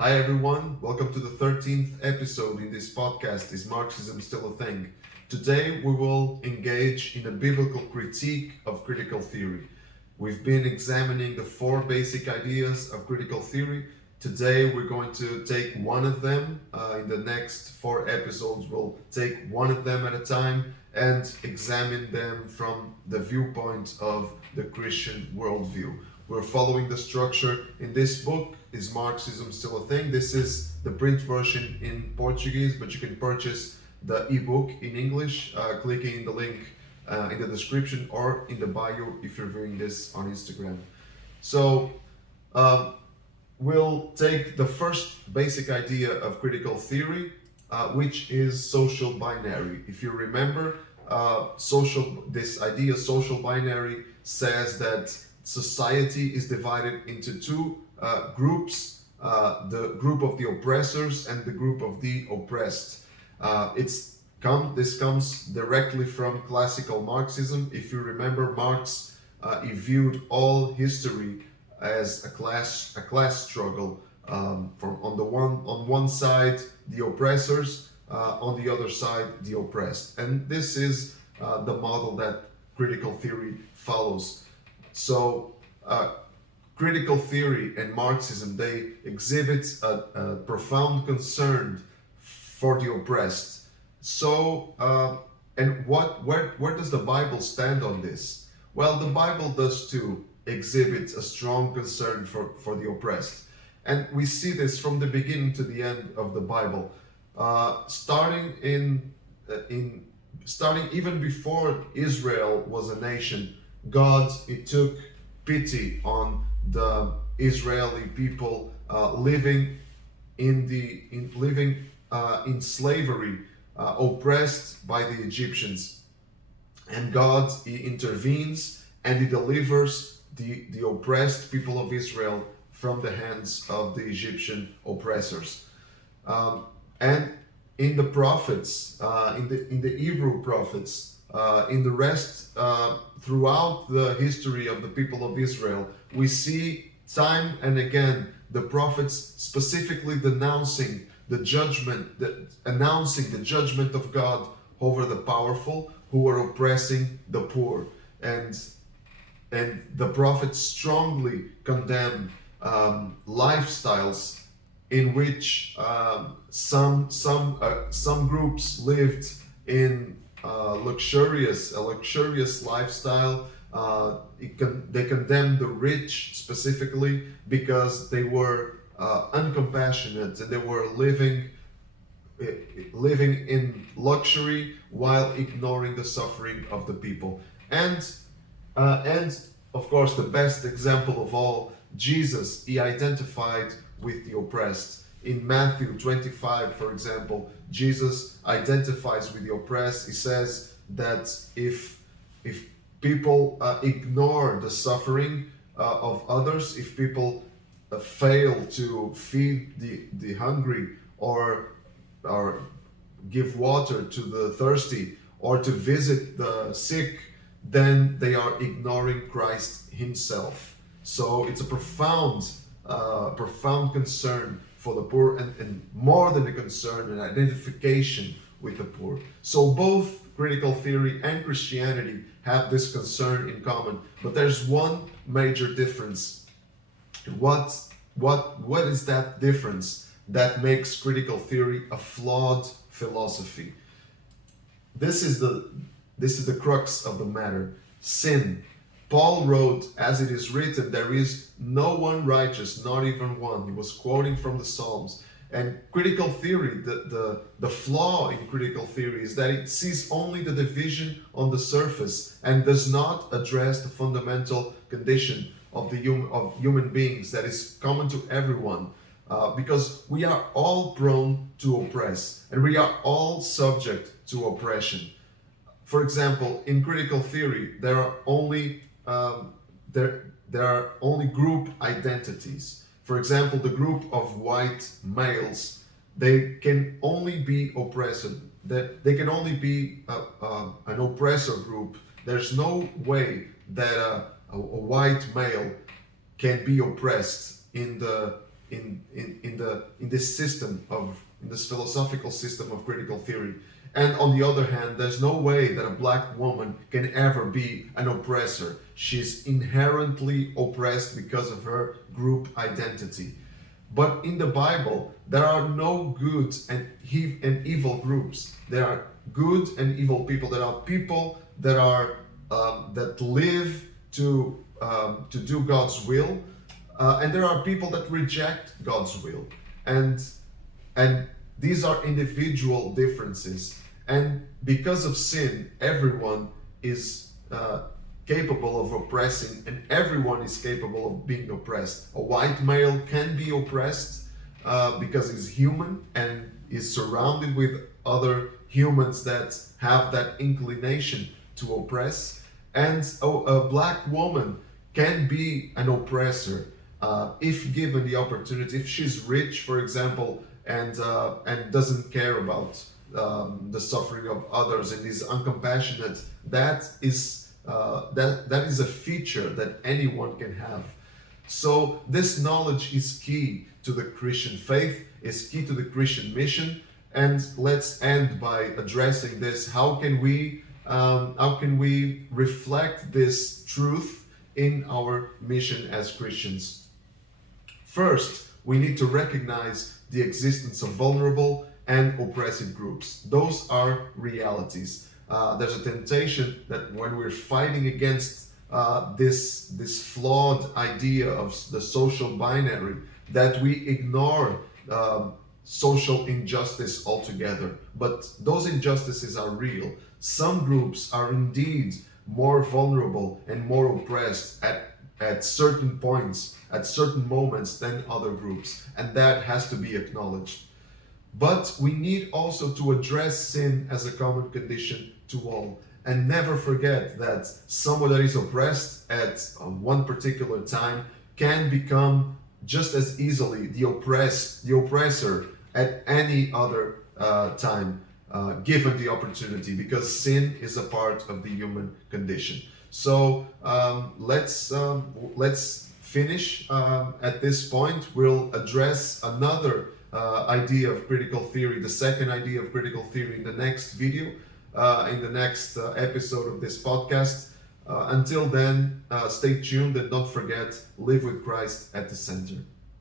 Hi everyone, welcome to the 13th episode in this podcast, Is Marxism Still a Thing? Today we will engage in a biblical critique of critical theory. We've been examining the four basic ideas of critical theory. Today we're going to take one of them. In the next four episodes we'll take one of them at a time and examine them from the viewpoint of the Christian worldview. We're following the structure in this book, Is Marxism Still a Thing? This is the print version in Portuguese, but you can purchase the ebook in English, clicking the link in the description or in the bio if you're viewing this on Instagram. So we'll take the first basic idea of critical theory, which is social binary. If you remember, this idea, social binary, says that society is divided into two groups, the group of the oppressors and the group of the oppressed. This comes directly from classical Marxism. If you remember, Marx he viewed all history as a class struggle. On one side the oppressors, on the other side the oppressed, and this is the model that critical theory follows. So critical theory and Marxism, they exhibit a profound concern for the oppressed. So and where does the Bible stand on this? Well, the Bible does too exhibit a strong concern for the oppressed, and we see this from the beginning to the end of the Bible, starting even before Israel was a nation. God, it took pity on the Israeli people living in slavery, oppressed by the Egyptians, and God, he intervenes and he delivers the oppressed people of Israel from the hands of the Egyptian oppressors. And in the prophets, in the Hebrew prophets, in the rest, throughout the history of the people of Israel, we see time and again the prophets specifically announcing the judgment of God over the powerful who are oppressing the poor, and the prophets strongly condemn lifestyles in which some groups lived in a luxurious lifestyle. They condemn the rich specifically because they were uncompassionate and they were living in luxury while ignoring the suffering of the people. And of course, the best example of all, Jesus, he identified with the oppressed. In Matthew 25, for example, Jesus identifies with the oppressed. He says that if people ignore the suffering of others, if people fail to feed the hungry, or give water to the thirsty, or to visit the sick, then they are ignoring Christ himself. So it's a profound concern for the poor, and more than a concern, an identification with the poor. So both critical theory and Christianity have this concern in common, but there's one major difference. What is that difference that makes critical theory a flawed philosophy? This is the crux of the matter: sin. Paul wrote, as it is written, there is no one righteous, not even one. He was quoting from the Psalms. And critical theory, the flaw in critical theory is that it sees only the division on the surface and does not address the fundamental condition of human beings that is common to everyone. Because we are all prone to oppress, and we are all subject to oppression. For example, in critical theory, there are only group identities. For example, the group of white males, they can only be oppressed. They can only be an oppressor group. There's no way that a white male can be oppressed in the in this system in this philosophical system of critical theory. And on the other hand, there's no way that a black woman can ever be an oppressor. She's inherently oppressed because of her group identity. But in the Bible, there are no good and evil groups. There are good and evil people. There are people that are that live to do God's will, and there are people that reject God's will. And these are individual differences. And because of sin, everyone is capable of oppressing, and everyone is capable of being oppressed. A white male can be oppressed because he's human and is surrounded with other humans that have that inclination to oppress. And a black woman can be an oppressor if given the opportunity. If she's rich, for example, and doesn't care about the suffering of others and is uncompassionate, that is a feature that anyone can have. So this knowledge is key to the Christian faith, is key to the Christian mission. And let's end by addressing this. How can we reflect this truth in our mission as Christians? First, we need to recognize the existence of vulnerable and oppressive groups. Those are realities. There's a temptation that when we're fighting against this flawed idea of the social binary, that we ignore social injustice altogether. But those injustices are real. Some groups are indeed more vulnerable and more oppressed at certain points, at certain moments than other groups, and that has to be acknowledged. But we need also to address sin as a common condition to all, and never forget that someone that is oppressed at one particular time can become just as easily the oppressor at any other time, given the opportunity, because sin is a part of the human condition. So let's finish at this point. We'll address another idea of critical theory, the second idea of critical theory, in the next video, in the next episode of this podcast. Until then, stay tuned and don't forget, live with Christ at the center.